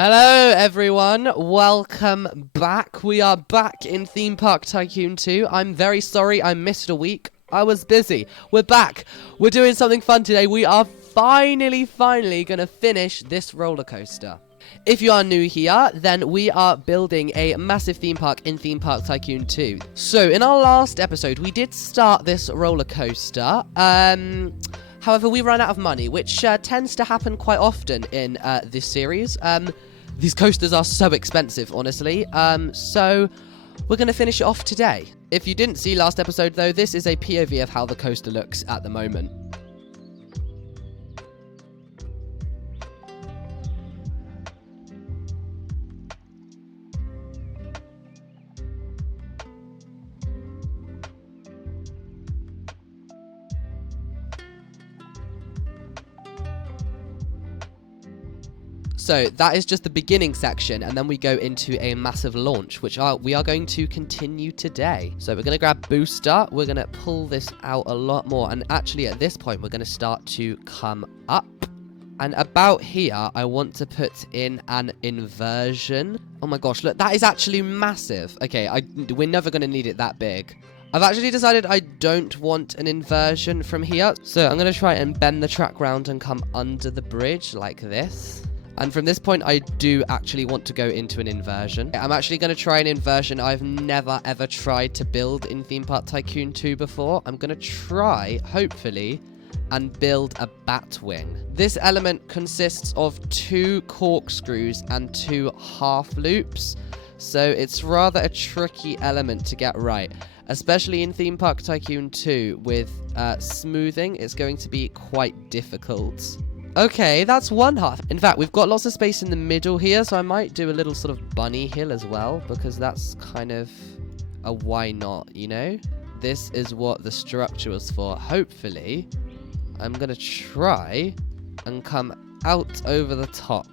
Hello everyone, welcome back. We are back in Theme Park Tycoon 2. I'm very sorry I missed a week. I was busy. We're back. We're doing something fun today. We are finally gonna finish this roller coaster. If you are new here, then we are building a massive theme park in Theme Park Tycoon 2. So in our last episode, we did start this roller coaster. However, we ran out of money, which tends to happen quite often in this series. These coasters are so expensive, honestly. So we're going to finish it off today. If you didn't see last episode, though, this is a POV of how the coaster looks at the moment. So that is just the beginning section, and then we go into a massive launch, which we are going to continue today. So we're going to grab booster, we're going to pull this out a lot more, and actually at this point we're going to start to come up. And about here, I want to put in an inversion. Oh my gosh, look, that is actually massive. Okay, we're never going to need it that big. I've actually decided I don't want an inversion from here, so I'm going to try and bend the track round and come under the bridge like this. And from this point, I do actually want to go into an inversion. I'm actually going to try an inversion I've never, ever tried to build in Theme Park Tycoon 2 before. I'm going to try, hopefully, and build a bat wing. This element consists of 2 corkscrews and 2 half loops. So it's rather a tricky element to get right. Especially in Theme Park Tycoon 2 with smoothing, it's going to be quite difficult. Okay, that's one half. In fact, we've got lots of space in the middle here, so I might do a little sort of bunny hill as well, because that's kind of a why not, you know? This is what the structure was for. Hopefully, I'm going to try and come out over the top.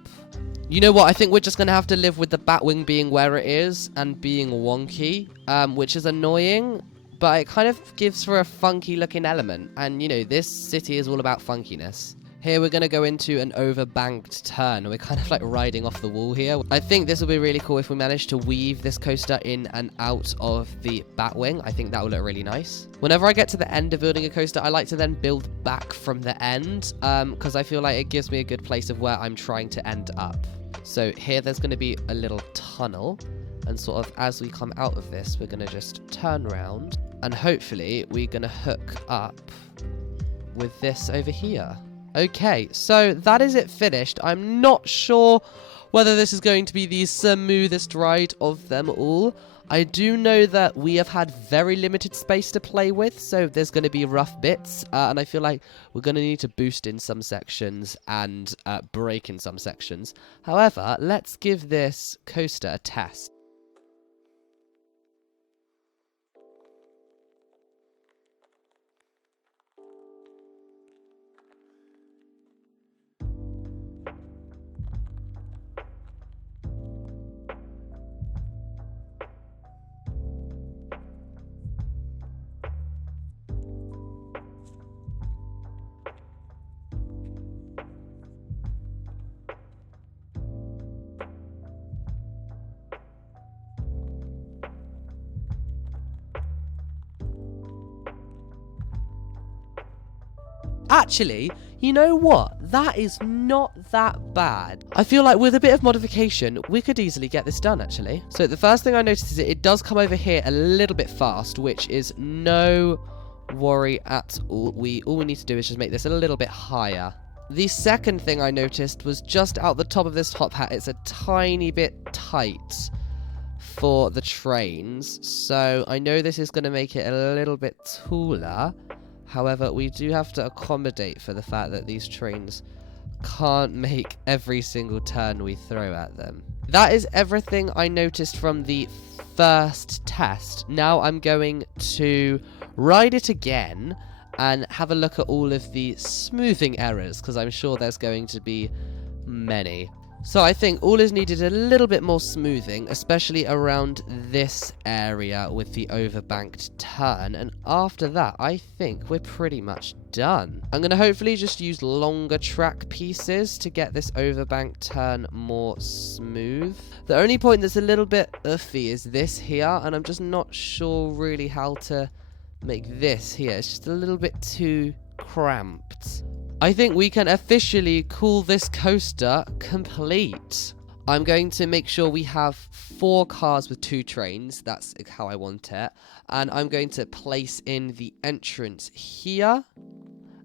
You know what? I think we're just going to have to live with the Batwing being where it is and being wonky, which is annoying, but it kind of gives for a funky looking element. And, you know, this city is all about funkiness. Here we're going to go into an overbanked turn. We're kind of like riding off the wall here. I think this will be really cool if we manage to weave this coaster in and out of the Batwing. I think that will look really nice. Whenever I get to the end of building a coaster, I like to then build back from the end because I feel like it gives me a good place of where I'm trying to end up. So here there's going to be a little tunnel, and sort of as we come out of this, we're going to just turn around, and hopefully we're going to hook up with this over here. Okay, so that is it finished. I'm not sure whether this is going to be the smoothest ride of them all. I do know that we have had very limited space to play with, so there's going to be rough bits, and I feel like we're going to need to boost in some sections and brake in some sections. However, let's give this coaster a test. Actually, you know what? That is not that bad. I feel like with a bit of modification, we could easily get this done, actually. So the first thing I noticed is it does come over here a little bit fast, which is no worry at all. All we need to do is just make this a little bit higher. The second thing I noticed was just out the top of this top hat, it's a tiny bit tight for the trains. So I know this is going to make it a little bit taller. However, we do have to accommodate for the fact that these trains can't make every single turn we throw at them. That is everything I noticed from the first test. Now I'm going to ride it again and have a look at all of the smoothing errors, because I'm sure there's going to be many. So I think all is needed a little bit more smoothing, especially around this area with the overbanked turn. And after that, I think we're pretty much done. I'm going to hopefully just use longer track pieces to get this overbanked turn more smooth. The only point that's a little bit iffy is this here, and I'm just not sure really how to make this here. It's just a little bit too cramped. I think we can officially call this coaster complete. I'm going to make sure we have 4 cars with 2 trains. That's how I want it. And I'm going to place in the entrance here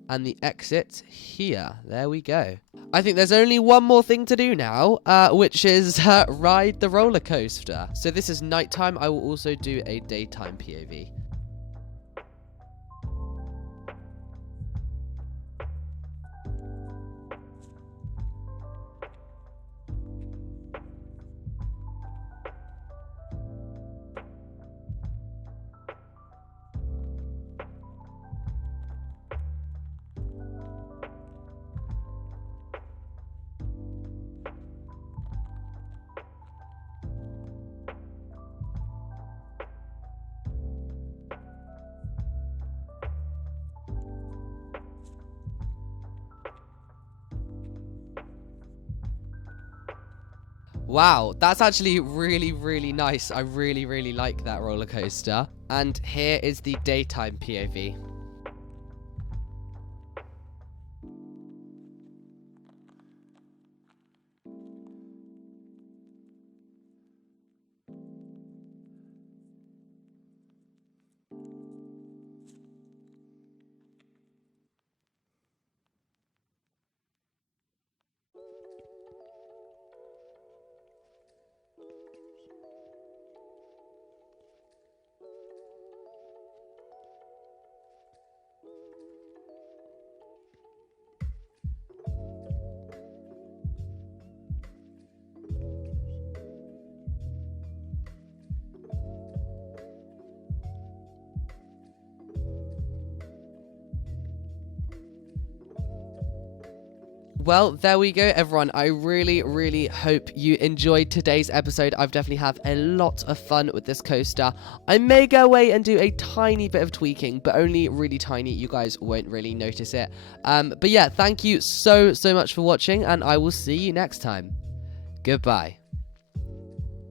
and the exit here. There we go. I think there's only one more thing to do now, which is ride the roller coaster. So this is nighttime. I will also do a daytime POV. Wow, that's actually really, really nice. I really, really like that roller coaster. And here is the daytime POV. Well, there we go, everyone. I really, really hope you enjoyed today's episode. I've definitely had a lot of fun with this coaster. I may go away and do a tiny bit of tweaking, but only really tiny. You guys won't really notice it. But yeah, thank you so much for watching, and I will see you next time. Goodbye.